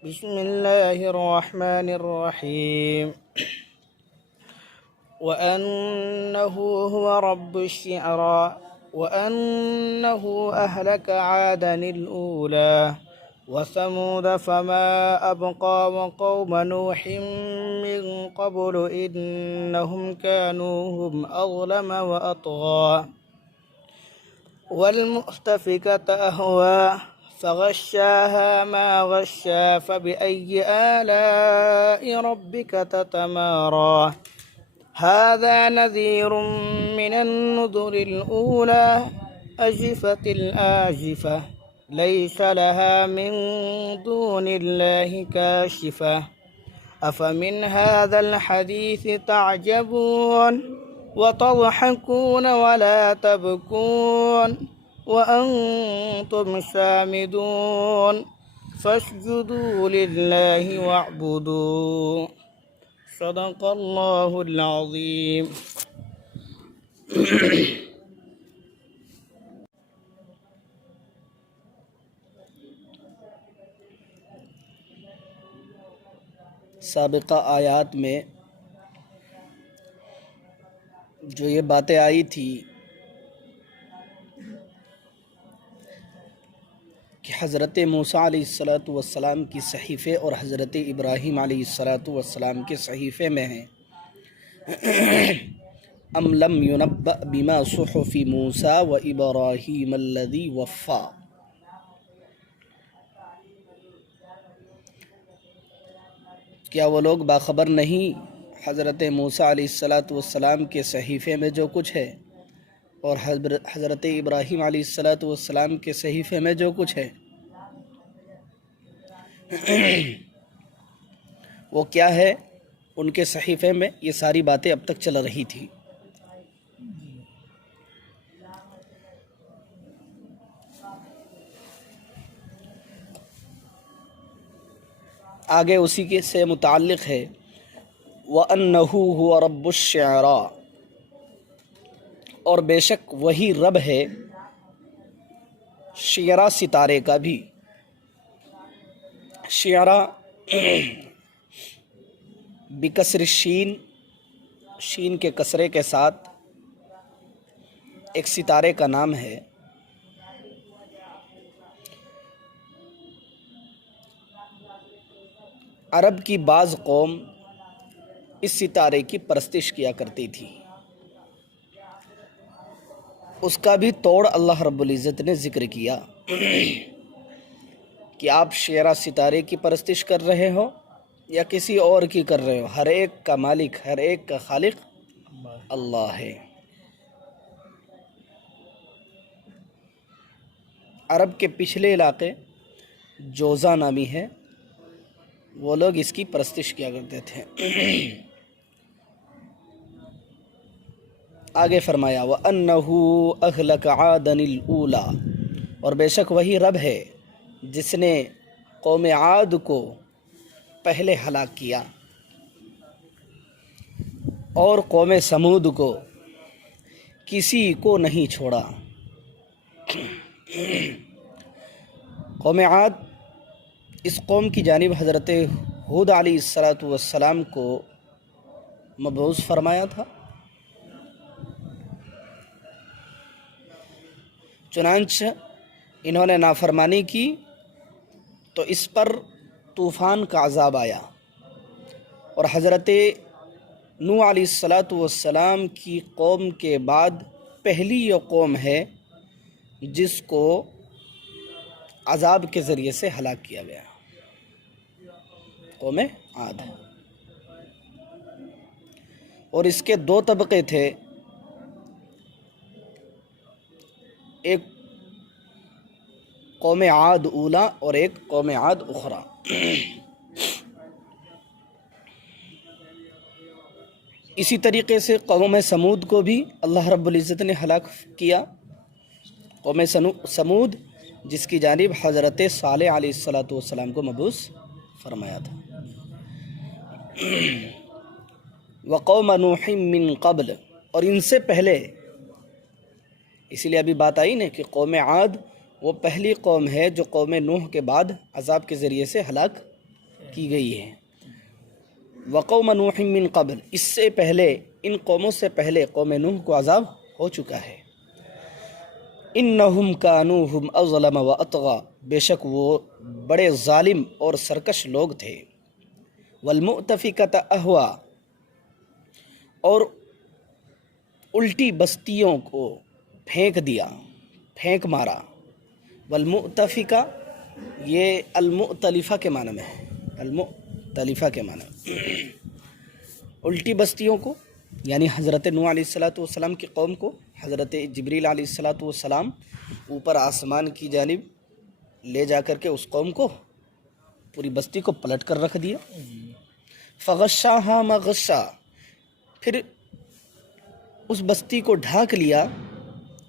بسم الله الرحمن الرحيم وأنه هو رب الشعرى وأنه أهلك عادا الأولى وثمود فما أبقى وقوم نوح من قبل إنهم كانوا هم أظلم وأطغى والمؤتفكة أهوى فغشاها ما غشى فبأي آلاء ربك تتمارى هذا نذير من النذر الأولى أزفت الآزفة ليس لها من دون الله كاشفة أفمن هذا الحديث تعجبون وتضحكون ولا تبكون وأنتم سامدون فاسجدوا لله واعبدوا صدق الله العظيم. سابقہ آیات میں جو یہ باتیں آئی تھی کہ حضرت موسیٰ علیہ السلام کی صحیفے اور حضرت ابراہیم علیہ السلام کے صحیفے میں ہیں ام لم ينبأ بما صحف موسیٰ و ابراہیم الذی وفا، کیا وہ لوگ باخبر نہیں حضرت موسیٰ علیہ السلام کے صحیفے میں جو کچھ ہے اور حضرت ابراہیم علیہ السلام کے صحیفے میں جو کچھ ہے وہ کیا ہے؟ ان کے صحیفے میں یہ ساری باتیں اب تک چل رہی تھی. آگے اسی کے سے متعلق ہے وَأَنَّهُ هُوَ رَبُّ الشِّعْرَىٰ، اور بے شک وہی رب ہے شعرا ستارے کا بھی. شعرا بکسر شین، شین کے کسرے کے ساتھ ایک ستارے کا نام ہے. عرب کی بعض قوم اس ستارے کی پرستش کیا کرتی تھی. اس کا بھی توڑ اللہ رب العزت نے ذکر کیا کہ آپ شعرا ستارے کی پرستش کر رہے ہو یا کسی اور کی کر رہے ہو، ہر ایک کا مالک، ہر ایک کا خالق اللہ ہے. عرب کے پچھلے علاقے جوزا نامی ہے، وہ لوگ اس کی پرستش کیا کرتے تھے. آگے فرمایا وَأَنَّهُ أَهْلَكَ عَادًا الْأُولَى، اور بے شک وہی رب ہے جس نے قوم عاد کو پہلے ہلاک کیا اور قوم سمود کو کسی کو نہیں چھوڑا. قوم عاد، اس قوم کی جانب حضرت ہود علیہ السلام کو مبعوث فرمایا تھا. چنانچہ انہوں نے نافرمانی کی تو اس پر طوفان کا عذاب آیا، اور حضرت نوح علیہ السلام کی قوم کے بعد پہلی یہ قوم ہے جس کو عذاب کے ذریعے سے ہلاک کیا گیا، قوم عاد. اور اس کے دو طبقے تھے، ایک قوم عاد اولا اور ایک قوم عاد اخرى. اسی طریقے سے قوم سمود کو بھی اللہ رب العزت نے ہلاک کیا. قوم سمود جس کی جانب حضرت صالح علیہ السلام کو مبعوث فرمایا تھا. وقوم نوح من قبل، اور ان سے پہلے، اسی لیے ابھی بات آئی نا کہ قوم عاد وہ پہلی قوم ہے جو قوم نوح کے بعد عذاب کے ذریعے سے ہلاک کی گئی ہے۔ وقوم نوح من قبل، اس سے پہلے، ان قوموں سے پہلے قوم نوح کو عذاب ہو چکا ہے۔ انہم کانوا ہم اظلم واطغى، بے شک وہ بڑے ظالم اور سرکش لوگ تھے۔ والمؤتفکۃ اہوا، اور الٹی بستیوں کو پھینک دیا، پھینک مارا۔ والمؤتفکہ یہ المؤتلفہ کے معنی میں ہے، المؤتلفہ کے معنی میں الٹی بستیوں کو، یعنی حضرت نوح علیہ السلام کی قوم کو حضرت جبریل علیہ السلام اوپر آسمان کی جانب لے جا کر کے اس قوم کو، پوری بستی کو پلٹ کر رکھ دیا۔ فغشاها ما غشا، پھر اس بستی کو ڈھانک لیا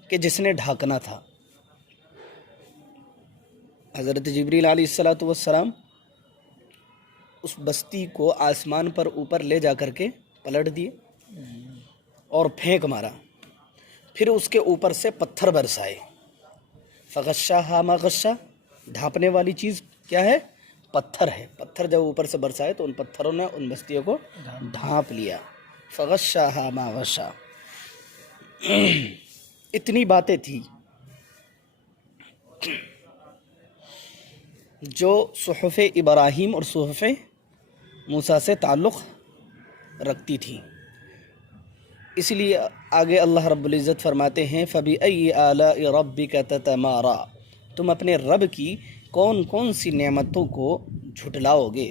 کہ جس نے ڈھانکنا تھا۔ حضرت جبریل علیہ السلام اس بستی کو آسمان پر اوپر لے جا کر کے پلٹ دیے اور پھینک مارا، پھر اس کے اوپر سے پتھر برسائے۔ فغشاها ما غشا، ڈھانپنے والی چیز کیا ہے؟ پتھر ہے۔ پتھر جب اوپر سے برسائے تو ان پتھروں نے ان بستیوں کو ڈھانپ لیا۔ فغشاها ما غشا، اتنی باتیں تھی جو صحف ابراہیم اور صحف موسیٰ سے تعلق رکھتی تھی۔ اس لیے آگے اللہ رب العزت فرماتے ہیں فَبِأَيِّ آلَاءِ رَبِّكَ تَتَمَارَىٰ، تم اپنے رب کی کون کون سی نعمتوں کو جھٹلاؤ گے،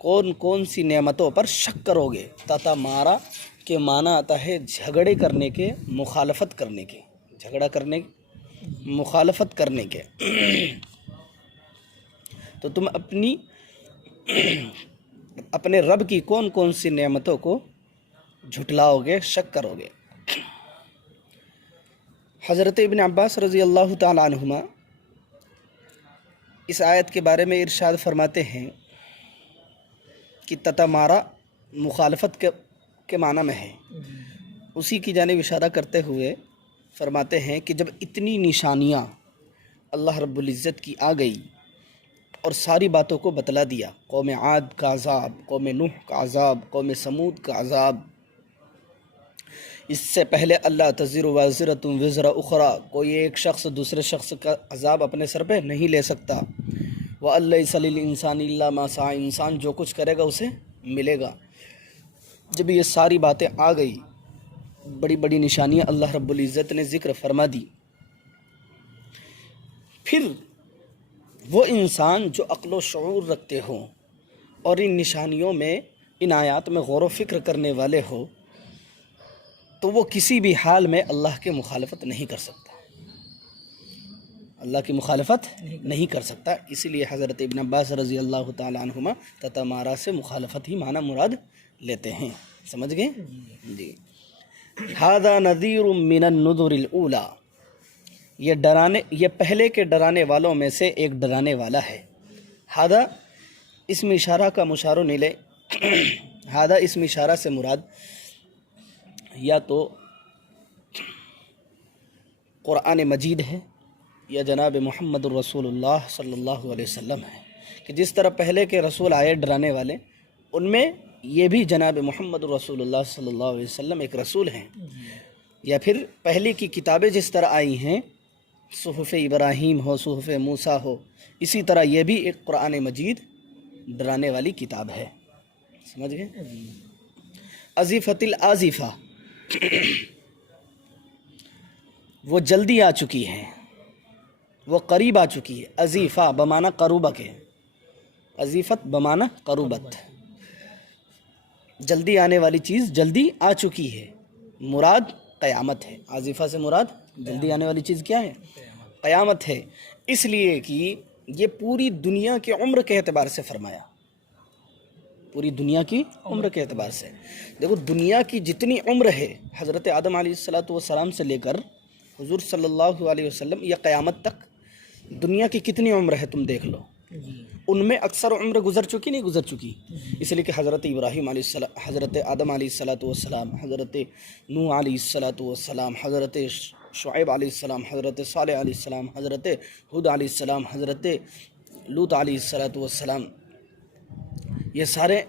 کون کون سی نعمتوں پر شک کرو گے۔ تَتَمَارَىٰ کے معنی آتا ہے جھگڑے کرنے کے، مخالفت کرنے کے، جھگڑا کرنے، مخالفت کرنے کے۔ تو تم اپنے رب کی کون کون سی نعمتوں کو جھٹلاؤ گے، شک کرو گے۔ حضرت ابن عباس رضی اللہ تعالیٰ عنہما اس آیت کے بارے میں ارشاد فرماتے ہیں کہ تتمارا مخالفت کے معنی میں ہے، اسی کی جانب اشارہ کرتے ہوئے فرماتے ہیں کہ جب اتنی نشانیاں اللہ رب العزت کی آ گئی اور ساری باتوں کو بتلا دیا، قوم عاد کا عذاب، قوم نوح کا عذاب، قوم سمود کا عذاب، اس سے پہلے اللہ تزر وازرۃ وزر اخری، کوئی ایک شخص دوسرے شخص کا عذاب اپنے سر پہ نہیں لے سکتا۔ وَأَن لَيْسَ لِلْإِنسَانِ إِلَّا مَا سَعَىٰ، انسان جو کچھ کرے گا اسے ملے گا۔ جب یہ ساری باتیں آ گئی، بڑی بڑی نشانیاں اللہ رب العزت نے ذکر فرما دی، پھر وہ انسان جو عقل و شعور رکھتے ہوں اور ان نشانیوں میں، ان آیات میں غور و فکر کرنے والے ہو، تو وہ کسی بھی حال میں اللہ کی مخالفت نہیں کر سکتا، اللہ کی مخالفت نہیں کر سکتا۔ اسی لیے حضرت ابن عباس رضی اللہ تعالیٰ عنہما تتمارا سے مخالفت ہی معنی مراد لیتے ہیں، سمجھ گئے؟ جی۔ ھذا نذیر من النذر الاولی، یہ پہلے کے ڈرانے والوں میں سے ایک ڈرانے والا ہے۔ ھذا اسم اشارہ کا مشار الیہ، ھذا اسم اشارہ سے مراد یا تو قرآن مجید ہے یا جناب محمد الرسول اللہ صلی اللہ علیہ وسلم ہے، کہ جس طرح پہلے کے رسول آئے ڈرانے والے، ان میں یہ بھی جناب محمد الرسول اللہ صلی اللہ علیہ وسلم ایک رسول ہیں۔ یا پھر پہلے کی کتابیں جس طرح آئی ہیں، صحف ابراہیم ہو، صحف موسیٰ ہو، اسی طرح یہ بھی ایک قرآن مجید ڈرانے والی کتاب ہے، سمجھ گئے؟ ازیفت الازیفہ، وہ جلدی آ چکی ہے، وہ قریب آ چکی ہے۔ ازیفہ بمعنی قروبہ کے، ازیفت بمعنی قروبت، جلدی آنے والی چیز جلدی آ چکی ہے، مراد قیامت ہے۔ ازیفہ سے مراد جلدی آنے والی چیز کیا ہے؟ قیامت ہے، اس لیے کہ یہ پوری دنیا کی عمر کے اعتبار سے فرمایا، پوری دنیا کی عمر کے اعتبار سے۔ دیکھو دنیا کی جتنی عمر ہے، حضرت آدم علیہ السلام سے لے کر حضور صلی اللہ علیہ وسلم یا قیامت تک دنیا کی کتنی عمر ہے تم دیکھ لو، ان میں اکثر عمر گزر چکی نہیں گزر چکی؟ اس لیے کہ حضرت ابراہیم علیہ السلام، حضرت آدم علیہ السلام، حضرت نوح علیہ السلام، حضرت شعیب علیہ السلام، حضرت صالح علیہ السلام، حضرت ہود علیہ السلام، حضرت لوط علیہ السلام، یہ سارے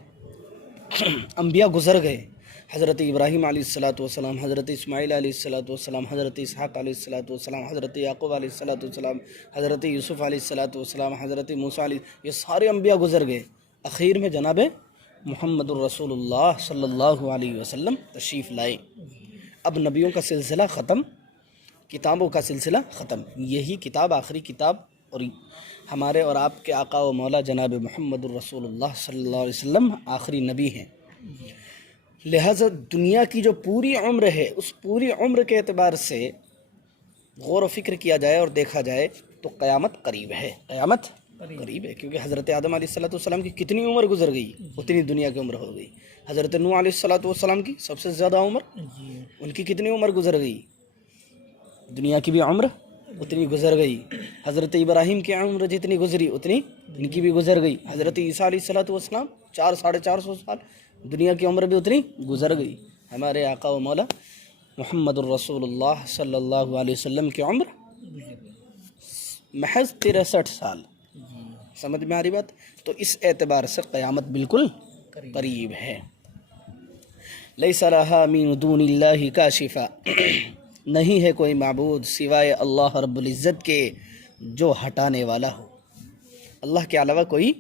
انبیاء گزر گئے، حضرت ابراہیم علیہ الصلاۃ والسلام، حضرت اسماعیل علیہ الصلاۃ والسلام، حضرت اسحاق علیہ الصلاۃ والسلام، حضرت یعقوب علیہ الصلاۃ والسلام، حضرت یوسف علیہ الصلاۃ والسلام، حضرت موسیٰ علیہ، یہ سارے انبیاء گزر گئے، اخیر میں جناب محمد الرسول اللہ صلی اللہ علیہ وسلم تشریف لائے۔ اب نبیوں کا سلسلہ ختم، کتابوں کا سلسلہ ختم، یہی کتاب آخری کتاب، اور ہمارے اور آپ کے آقا و مولا جناب محمد الرسول اللہ صلی اللہ علیہ وسلم آخری نبی ہیں۔ لہذا دنیا کی جو پوری عمر ہے، اس پوری عمر کے اعتبار سے غور و فکر کیا جائے اور دیکھا جائے تو قیامت قریب ہے، قیامت قریب ہے، کیونکہ حضرت آدم علیہ الصلاۃ والسلام کی کتنی عمر گزر گئی، اتنی دنیا کی عمر ہو گئی۔ حضرت نوح علیہ الصلاۃ والسلام کی سب سے زیادہ عمر، ان کی کتنی عمر گزر گئی، دنیا کی بھی عمر اتنی گزر گئی۔ حضرت ابراہیم کی عمر جتنی گزری اتنی ان کی بھی گزر گئی۔ حضرت عیسیٰ علیہ الصلاۃ والسلام 400-450 سال، دنیا کی عمر بھی اتنی گزر گئی۔ ہمارے آقا و مولا محمد الرسول اللہ صلی اللہ علیہ وسلم کی عمر محض 63 سال، سمجھ میں آ رہی بات؟ تو اس اعتبار سے قیامت بالکل قریب ہے۔ لیس لہا من دون اللہ کاشفا، نہیں ہے کوئی معبود سوائے اللہ رب العزت کے جو ہٹانے والا ہو، اللہ کے علاوہ کوئی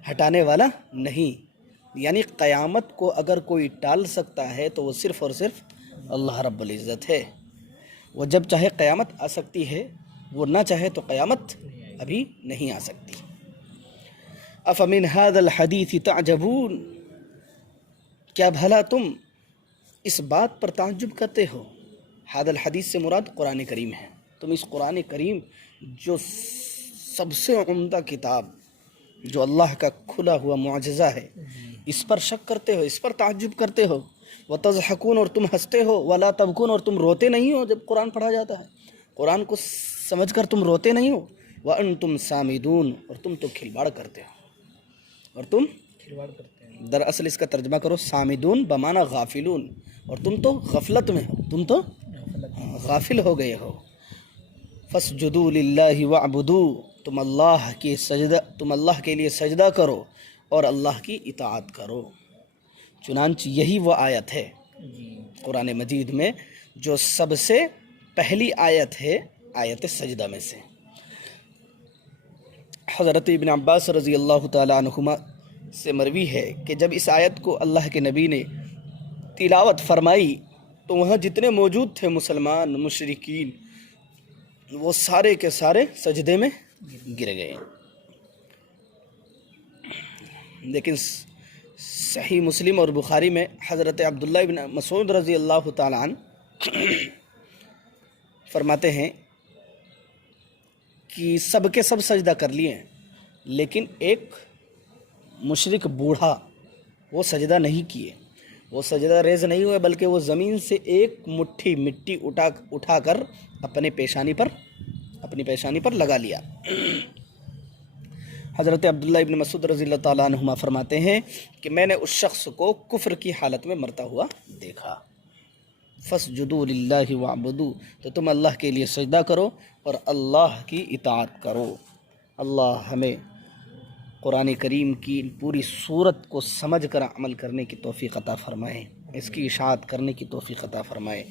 ہٹانے والا نہیں۔ یعنی قیامت کو اگر کوئی ٹال سکتا ہے تو وہ صرف اور صرف اللہ رب العزت ہے۔ وہ جب چاہے قیامت آ سکتی ہے، وہ نہ چاہے تو قیامت ابھی نہیں آ سکتی۔ افمن ھذا الحدیث تعجبون، کیا بھلا تم اس بات پر تعجب کرتے ہو؟ ھذا الحدیث سے مراد قرآن کریم ہے۔ تم اس قرآن کریم جو سب سے عمدہ کتاب، جو اللہ کا کھلا ہوا معجزہ ہے، اس پر شک کرتے ہو، اس پر تعجب کرتے ہو۔ وَتَضْحَكُونَ، اور تم ہنستے ہو، وَلَا تَبْكُونَ، اور تم روتے نہیں ہو جب قرآن پڑھا جاتا ہے، قرآن کو سمجھ کر تم روتے نہیں ہو۔ وَأَنْتُمْ سَامِدُونَ، اور تم تو کھلواڑ کرتے ہو، اور تم دراصل اس کا ترجمہ کرو سامدون بمعنی غافلون، اور تم تو غفلت میں ہو، تم تو غافل ہو گئے ہو۔ فَاسْجُدُوا لِلَّهِ وَاعْبُدُوا، تم اللہ کے لیے سجدہ کرو اور اللہ کی اطاعت کرو۔ چنانچہ یہی وہ آیت ہے قرآن مجید میں جو سب سے پہلی آیت ہے آیت سجدہ میں سے۔ حضرت ابن عباس رضی اللہ تعالی عنہما سے مروی ہے کہ جب اس آیت کو اللہ کے نبی نے تلاوت فرمائی تو وہاں جتنے موجود تھے مسلمان مشرکین، وہ سارے کے سارے سجدے میں گر گئے۔ لیکن صحیح مسلم اور بخاری میں حضرت عبداللہ ابن مسعود رضی اللہ تعالی عنہ فرماتے ہیں کہ سب کے سب سجدہ کر لیے ہیں، لیکن ایک مشرک بوڑھا وہ سجدہ نہیں کیے، وہ سجدہ ریز نہیں ہوئے، بلکہ وہ زمین سے ایک مٹھی مٹی اٹھا کر اپنی پیشانی پر لگا لیا۔ حضرت عبداللہ ابن مسعود رضی اللہ تعالیٰ عنہما فرماتے ہیں کہ میں نے اس شخص کو کفر کی حالت میں مرتا ہوا دیکھا۔ فَاسْجُدُوا لِلَّهِ وَاعْبُدُوا، تو تم اللہ کے لیے سجدہ کرو اور اللہ کی اطاعت کرو۔ اللہ ہمیں قرآن کریم کی پوری صورت کو سمجھ کر عمل کرنے کی توفیق عطا فرمائے، اس کی اشاعت کرنے کی توفیق عطا فرمائے۔